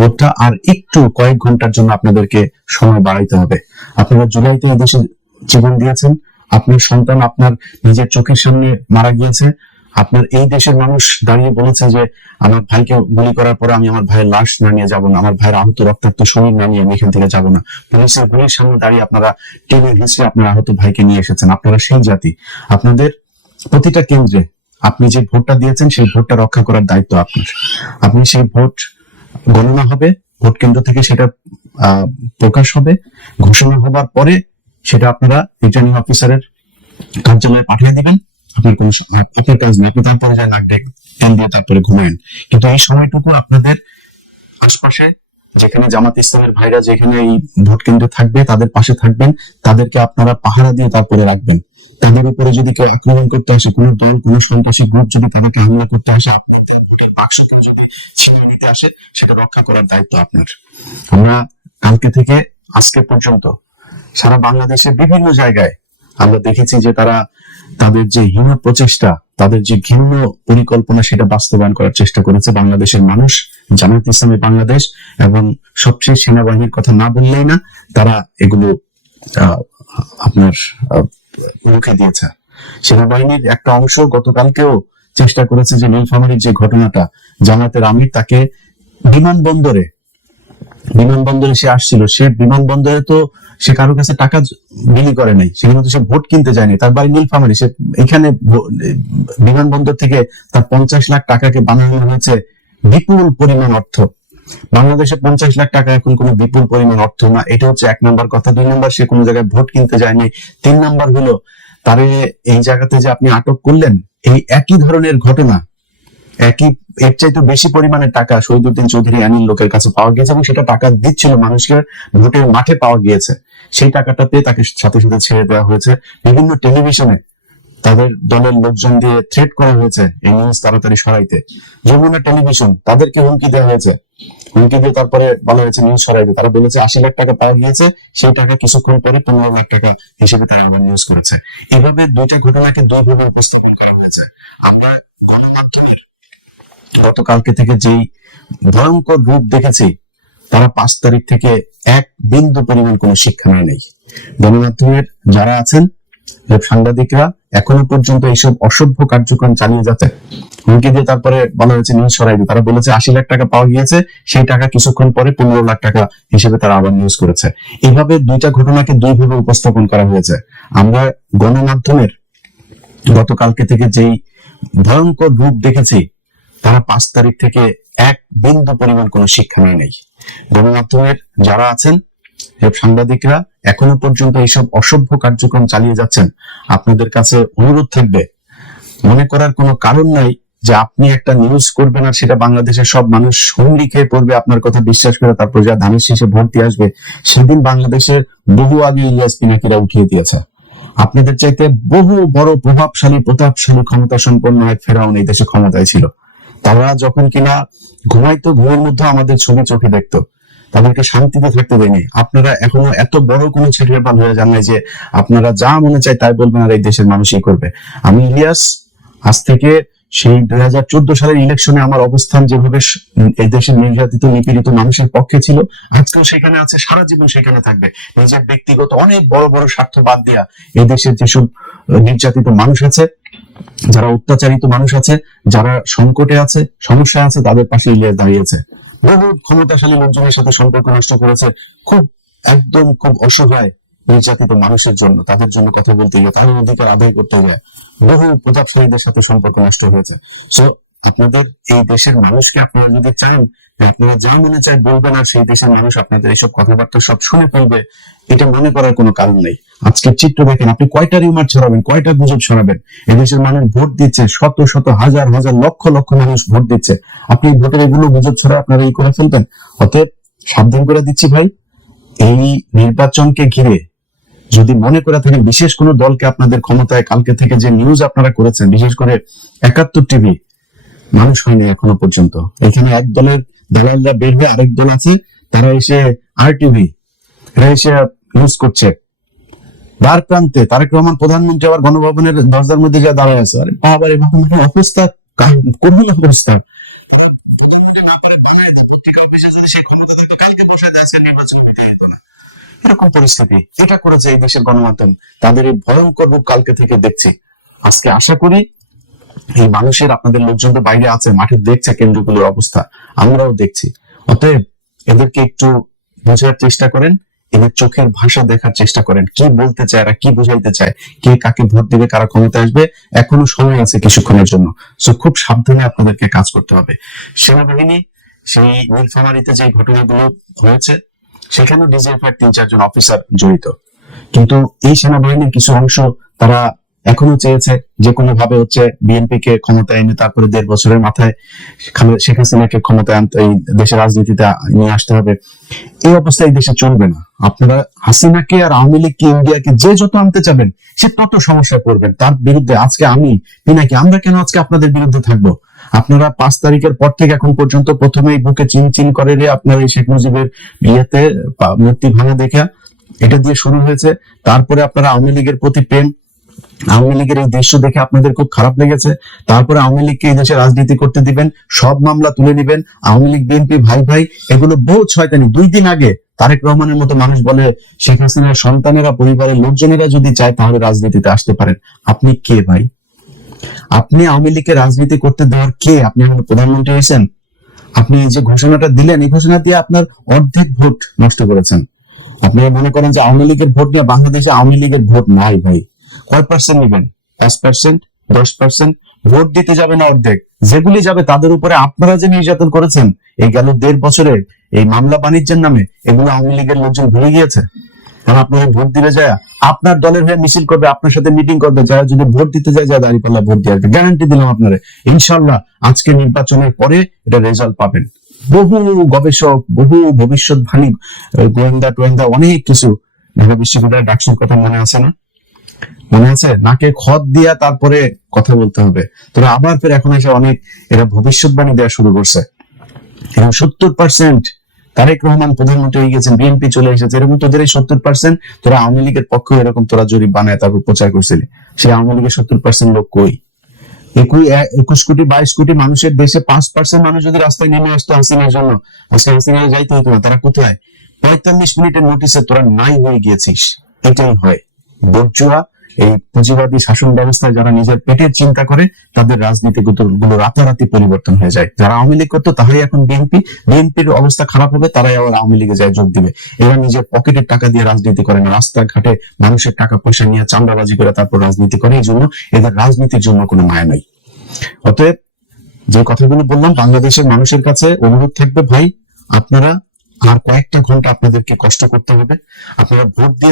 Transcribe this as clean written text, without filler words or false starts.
ভোটটা আর একটু কয়েক ঘন্টার জন্য আপনাদেরকে সময় বাড়াইতে হবে। আপনারা জুলাইতে এই দেশে জীবন দিয়েছেন, আপনার সন্তান আপনার নিজের চোখের সামনে মারা গিয়েছে, আপনার এই দেশের মানুষ দাঁড়িয়ে বলেছে যে আমার ভাইকে গুলি করার পরে আমি আমার ভাইয়ের লাশ না নিয়ে যাবো না, আমার ভাইয়ের আহত রক্তাক্ত শরীর না নিয়ে আমি এখান থেকে যাবো না। পুলিশের গুলির সামনে দাঁড়িয়ে আপনারা টেনে হিসেবে আপনার আহত ভাইকে নিয়ে এসেছেন। আপনারা সেই জাতি, আপনাদের প্রতিটা কেন্দ্রে আপনি যে ভোটটা দিয়েছেন সেই ভোটটা রক্ষা করার দায়িত্ব আপনার। আপনি সেই ভোট গণনা হবে, ভোট কেন্দ্র থেকে সেটা প্রকাশ হবে, ঘোষণা হবার পরে সেটা আপনারা রিটার্নিং অফিসারের কার্যালয়ে পাঠিয়ে দিবেন। আপনার কোন আপনার কাজ নেই, আপনি তারপরে যায় নাক টান দিয়ে তারপরে ঘুমায়েন। কিন্তু এই সময়টুকু আপনাদের আশপাশে যেখানে জামাত ইসলামের ভাইরা যেখানে এই ভোট কেন্দ্রে থাকবে তাদের পাশে থাকবেন, তাদেরকে আপনারা পাহারা দিয়ে তারপরে রাখবেন। তাদের উপরে যদি কেউ আক্রমণ করতে আসে, কোনো দল কোনো সন্ত্রাসী গ্রুপ যদি তাদেরকে হামলা করতে আসে, আপনাদের ভোটের বাক্স কেউ যদি ছিনিয়ে নিতে আসে, সেটা রক্ষা করার দায়িত্ব আপনার। আমরা কালকে থেকে আজকে পর্যন্ত সারা বাংলাদেশের বিভিন্ন জায়গায় আমরা দেখেছি যে তারা তাদের যে হীন প্রচেষ্টা, তাদের যে ঘৃণ্য পরিকল্পনা সেটা বাস্তবায়ন করার চেষ্টা করেছে বাংলাদেশের মানুষ, জামায়াত ইসলামী বাংলাদেশ এবং সবশেষ সেনাবাহিনীর কথা না বললেই না, তারা এগুলো আপনার রুখে দিয়েছে। সেনাবাহিনীর একটা অংশ গতকালকেও চেষ্টা করেছে যে নীলফামারীর যে ঘটনাটা, জামায়াতের আমির তাকে বিমানবন্দরে সে আসছিল, সে বিমানবন্দরে তো সে কারোর কাছে টাকা বিলি করে নাই, সেখানে তো সে ভোট কিনতে যায়নি, তার বাড়ি নীলফামারী, সে এখানে বিমানবন্দর থেকে তার 50 লাখ টাকাকে বানানো হয়েছে বিপুল পরিমাণ অর্থ। বাংলাদেশে 50 লাখ টাকা এখন কোনো বিপুল পরিমাণ অর্থ না। এটা হচ্ছে 1 নম্বর কথা। 2 নম্বর, সে কোনো জায়গায় ভোট কিনতে যায়নি। 3 নম্বর হলো তারে এই জায়গাতে যে আপনি আটক করলেন, এই একই ধরনের ঘটনা এর চাইতে বেশি পরিমাণে টাকা শহীদুদ্দিন চৌধুরী আনির লোকের কাছে পাওয়া গিয়েছে এবং সেটা টাকা দিচ্ছিল মানুষকে, ভোটের মাঠে পাওয়া গিয়েছে। সেই টাকাটা পেয়ে তাকে সাথে সাথে ছেড়ে দেওয়া হয়েছে। বিভিন্ন টেলিভিশনে তাদের দলের লোকজন দিয়ে থ্রেট করা হয়েছে এই নিউজ তাড়াতাড়ি সরাইতে। যমুনা টেলিভিশন, তাদেরকে হুমকি দেওয়া হয়েছে, হুমকি দিয়ে তারপরে বলা হয়েছে নিউজ সরাইতে। তারা বলেছে 80 লাখ টাকা পাওয়া গিয়েছে, সেই টাকা কিছুক্ষণ পরে 15 লাখ টাকা হিসেবে তারা আবার নিউজ করেছে। এভাবে দুইটা ঘটনাকে দুইভাবে উপস্থাপন করা হয়েছে। আমরা গণমাধ্যমের গতকালকে থেকে যেই ভয়ঙ্কর রূপ দেখেছি, তারা 5 তারিখ থেকে এক বিন্দু পরিমাণ কোন শিক্ষা নেই। গণমাধ্যমের যারা আছেন, সাংবাদিকরা এখনো পর্যন্ত এইসব অসভ্য কার্যক্রম চালিয়ে যাচ্ছে। হুমকি দিয়ে তারপরে বলা হয়েছে নিউজ সরাই দিয়ে। তারা বলেছে 80 লাখ টাকা পাওয়া গিয়েছে, সেই টাকা কিছুক্ষণ পরে 15 লাখ টাকা হিসেবে তারা আবার নিউজ করেছে। এইভাবে দুইটা ঘটনাকে দুইভাবে উপস্থাপন করা হয়েছে। আমরা গণমাধ্যমের গতকালকে থেকে যেই ভয়ঙ্কর রূপ দেখেছি, তারা 5 তারিখ থেকে এক বিন্দু পরিমাণ কোন শিক্ষা নেই। গণমাধ্যমের যারা আছেন, সাংবাদিকরা এখনো পর্যন্ত এইসব অসভ্য কার্যক্রম চালিয়ে যাচ্ছেন। আপনাদের কাছে অনুরোধ থাকবে, মনে করার কোনো কারণ নাই যে আপনি একটা নিউজ করবেন আর সেটা বাংলাদেশের সব মানুষ হুমড়ি খেয়ে পড়বে, আপনার কথা বিশ্বাস করে তারপর যা ধানের শীষে ভোট দিয়ে আসবে। সেদিন বাংলাদেশের বহু আগে ইলিয়াস পিনাকিরা উঠিয়ে দিয়েছে। আপনাদের চাইতে বহু বড় প্রতাপশালী ক্ষমতা সম্পন্ন এক ফেরাউন এই দেশে ক্ষমতায় ছিল। তারা যখন কিনা ঘুমাইতো, ঘুমের মধ্যে আমাদের ছবি চোখে দেখতো, তাদেরকে শান্তিতে থাকতে দেয়নি। আপনারা এখনো এত বড় কোনো ছেলের বাল হয়ে যান নাই যে আপনারা যা মনে চায় তাই বলবেন আর এই দেশের মানুষই করবে। আমি ইলিয়াস আজ থেকে সেই 2014 সালের ইলেকশনে আমার অবস্থান যেভাবে এই দেশের নির্যাতিত নিপীড়িত মানুষের পক্ষে ছিল, আজকেও সেখানে আছে, সারা জীবন সেখানে থাকবে। নিজের ব্যক্তিগত অনেক বড় বড় স্বার্থ বাদ দিয়া এই দেশের যেসব নির্যাতিত মানুষ আছে, যারা অত্যাচারিত মানুষ আছে, যারা সংকটে আছে, সমস্যা আছে, তাদের পাশে ইলিয়াস দাঁড়িয়েছে। বহু ক্ষমতাশালী লোকজনের সাথে সম্পর্ক নষ্ট করেছে, খুব অসহায় নির্যাতিত মানুষের জন্য, তাদের জন্য কথা বলতে গিয়ে, তাদের অধিকার আদায় করতে গিয়ে বহু প্রতাপশালীদের সাথে সম্পর্ক নষ্ট হয়েছে। সো আপনাদের এই দেশের মানুষকে আপনারা যদি চান, আপনারা যা মনে চায় বলবেন আর সেই দেশের মানুষ আপনাদের এইসব কথাবার্তা সব শুনে ফেলবে, এটা মনে করার কোনো কারণ নেই। আজকের চিত্র দেখেন, আপনি কয়টা রিউমার ছড়াবেন, কয়টা গুজব ছড়াবেন? এদেশের মানুষ ভোট দিচ্ছে, শত শত হাজার হাজার লক্ষ লক্ষ মানুষ ভোট দিচ্ছে। আপনি ভোটের এগুলো গুজব ছড়া আপনারা এই করে ফেলবেন। অতএব সাবধান করে দিচ্ছি ভাই, এই নির্বাচনকে ঘিরে যদি মনে করে থাকেন বিশেষ কোনো দলকে আপনাদের ক্ষমতায়, কালকে থেকে যে নিউজ আপনারা করেছেন, বিশেষ করে 71 টিভি, মানুষ হয়নি এখনো পর্যন্ত। এখানে এক দলের দালালরা বের হয়ে আরেক দল আছে, তারা এসে RTV এরা এসে নিউজ করছে। দ্বার প্রান্তে তারেক রহমান প্রধানমন্ত্রী আবার গণভবনের দরজার মধ্যে যা দাঁড়ায় আছে, আরে বাবা রে বাবা, অবস্থা করুন অবস্থা। না করে বসায় পত্রিকা অফিসে যদি সেই ক্ষমতা থাকতো কালকে বসায় আজকে নির্বাচন হতে যেত না। এরকম পরিস্থিতি এটা করেছে এই দেশের গণমাধ্যম। তাদের এই ভয়ঙ্কর রূপ কালকে থেকে দেখছি। আজকে আশা করি এই মানুষের, আপনাদের লোকজন তো বাইরে আছে, মাঠে দেখছে কেন্দ্রগুলোর অবস্থা, আমরাও দেখছি। অতএব এদেরকে একটু বোঝার চেষ্টা করেন, এদের চোখের ভাষা দেখার চেষ্টা করেন, কি বলতে চায়, এরা কি বুঝাইতে চায়, কে কাকে ভোট দেবে, কারা ক্ষমতা আসবে, এখনো সময় আছে কিছুক্ষণের জন্য। সো খুব সাবধানে আপনাদেরকে কাজ করতে হবে। সেনাবাহিনী সেই নীলফামারীতে যে ঘটনাগুলো হয়েছে সেখানেও ডিজিএফআই 3-4 জন অফিসার জড়িত, কিন্তু এই সেনাবাহিনীর কিছু অংশ তারা এখনো চেয়েছে যে কোনো ভাবে বিএনপি কে ক্ষমতায় এনে তারপরে 1.5 বছরের মাথায় শেখ হাসিনাকে ক্ষমতায় আনতে, এই দেশের রাজনীতিতে নিয়ে আসতে হবে। এই অবস্থায় এই দেশে চলবে না। আপনারা হাসিনাকে আর আওয়ামী লীগকে, ইন্ডিয়াকে যে যত আনতে চাবেন সে তত সমস্যায় পড়বেন। তার বিরুদ্ধে আজকে আমি পিনাকি, আমরা কেন আজকে আপনাদের বিরুদ্ধে থাকবো? আপনারা 5 তারিখের পর থেকে এখন পর্যন্ত প্রথমেই বুকে চিন চিন করে রে আপনার এই শেখ মুজিবের বিয়েতে মূর্তি ভাঙা দেখা, এটা দিয়ে শুরু হয়েছে। তারপরে আপনারা আওয়ামী লীগের প্রতি প্রেম, আওয়ামী লীগের এই দৃশ্য দেখে আপনাদের খুব খারাপ লেগেছে। তারপরে আওয়ামী লীগকে এই দেশে রাজনীতি করতে দিবেন, সব মামলা তুলে নিবেন। আওয়ামী লীগ বিএনপি ভাই ভাই, এগুলো বহু শয়তানি। 2 দিন আগে তারেক রহমানের মতো মানুষ বলে শেখ হাসিনার সন্তানেরা, পরিবারের লোকজনেরা যদি চায় তাহলে রাজনীতিতে আসতে পারেন। আপনি কে ভাই? আপনি আওয়ামী লীগকে রাজনীতি করতে দেওয়ার কে? আপনি এখন প্রধানমন্ত্রী হয়েছেন, আপনি এই যে ঘোষণাটা দিলেন, এই ঘোষণা দিয়ে আপনার অর্ধেক ভোট নষ্ট করেছেন। আপনারা মনে করেন যে আওয়ামী লীগের ভোট নিয়ে বাংলাদেশে আওয়ামী লীগের ভোট নাই ভাই। কয় পার্সেন্ট নেবেন? 5%, 10%? ভোট দিতে যাবে না অর্ধেক। যেগুলি যাবে তাদের উপরে আপনারা যে নির্যাতন করেছেন এই গেল 1.5 বছরে, এই মামলা বাণিজ্যের নামে, এগুলো আওয়ামী লীগের লোকজন ভুলে গিয়েছে। কারণ আপনারা ভোট দিবে যায়, আপনার দলের হয়ে মিছিল করবে, আপনার সাথে মিটিং করবে, যারা যদি ভোট দিতে যায় যায় দাঁড়িপাল্লা ভোট দিয়ে আসবে। গ্যারান্টি দিলাম আপনারা, ইনশাল্লাহ আজকে নির্বাচনের পরে এটা রেজাল্ট পাবেন। বহু গবেষক, বহু ভবিষ্যৎবাণী, গোয়েন্দা অনেক কিছু, ঢাকা বিশ্ববিদ্যালয়ের ডাকসুর কথা মনে আছে না? মনে আছে? নাকে খত দিয়া তারপরে কথা বলতে হবে। তোরা আবার ফের এখন এসে অনেক এরা ভবিষ্যৎবাণী দেওয়া শুরু করছে। এবং 70% তারেক রহমান প্রধানমন্ত্রী হয়ে গেছেন, বিএনপি চলে এসেছে, এরকম তোদের এই 70% তোরা আওয়ামী লীগের পক্ষে এরকম তোরা জরিপ বানায় তারপর প্রচার করছিলি। সেই আওয়ামী লীগের 70% লোক কই? 21 কোটি 22 কোটি মানুষের দেশে 5% মানুষ যদি রাস্তায় নেমে আসতো হাসিনার জন্য, আজকে হাসিনা যাইতে হতো না। তারা কোথায়? 45 মিনিটের নোটিসে তোরা নাই হয়ে গিয়েছিস। এটাই হয় বর্জুয়া এই পুঁজিবাদী শাসন ব্যবস্থায় যারা নিজের পেটের চিন্তা করে তাদের রাজনীতি গুলো রাতারাতি পরিবর্তন হয়ে যায়। যারা আওয়ামী লীগ করতো তারাই এখন বিএনপির অবস্থা খারাপ হবে, তারাই আবার আওয়ামী লীগে যায় যোগ দিবে। এরা নিজের পকেটের টাকা দিয়ে রাজনীতি করে না, রাস্তাঘাটে মানুষের টাকা পয়সা নিয়ে চাঁদাবাজি করে তারপর রাজনীতি করে। এই জন্য এদের রাজনীতির জন্য কোনো মায়া নাই। অতএব যে কথাগুলো বললাম, বাংলাদেশের মানুষের কাছে অনুরোধ থাকবে, ভাই আপনারা আর কয়েকটা ঘন্টা আপনাদেরকে কষ্ট করতে হবে। আপনারা ভোট দিয়ে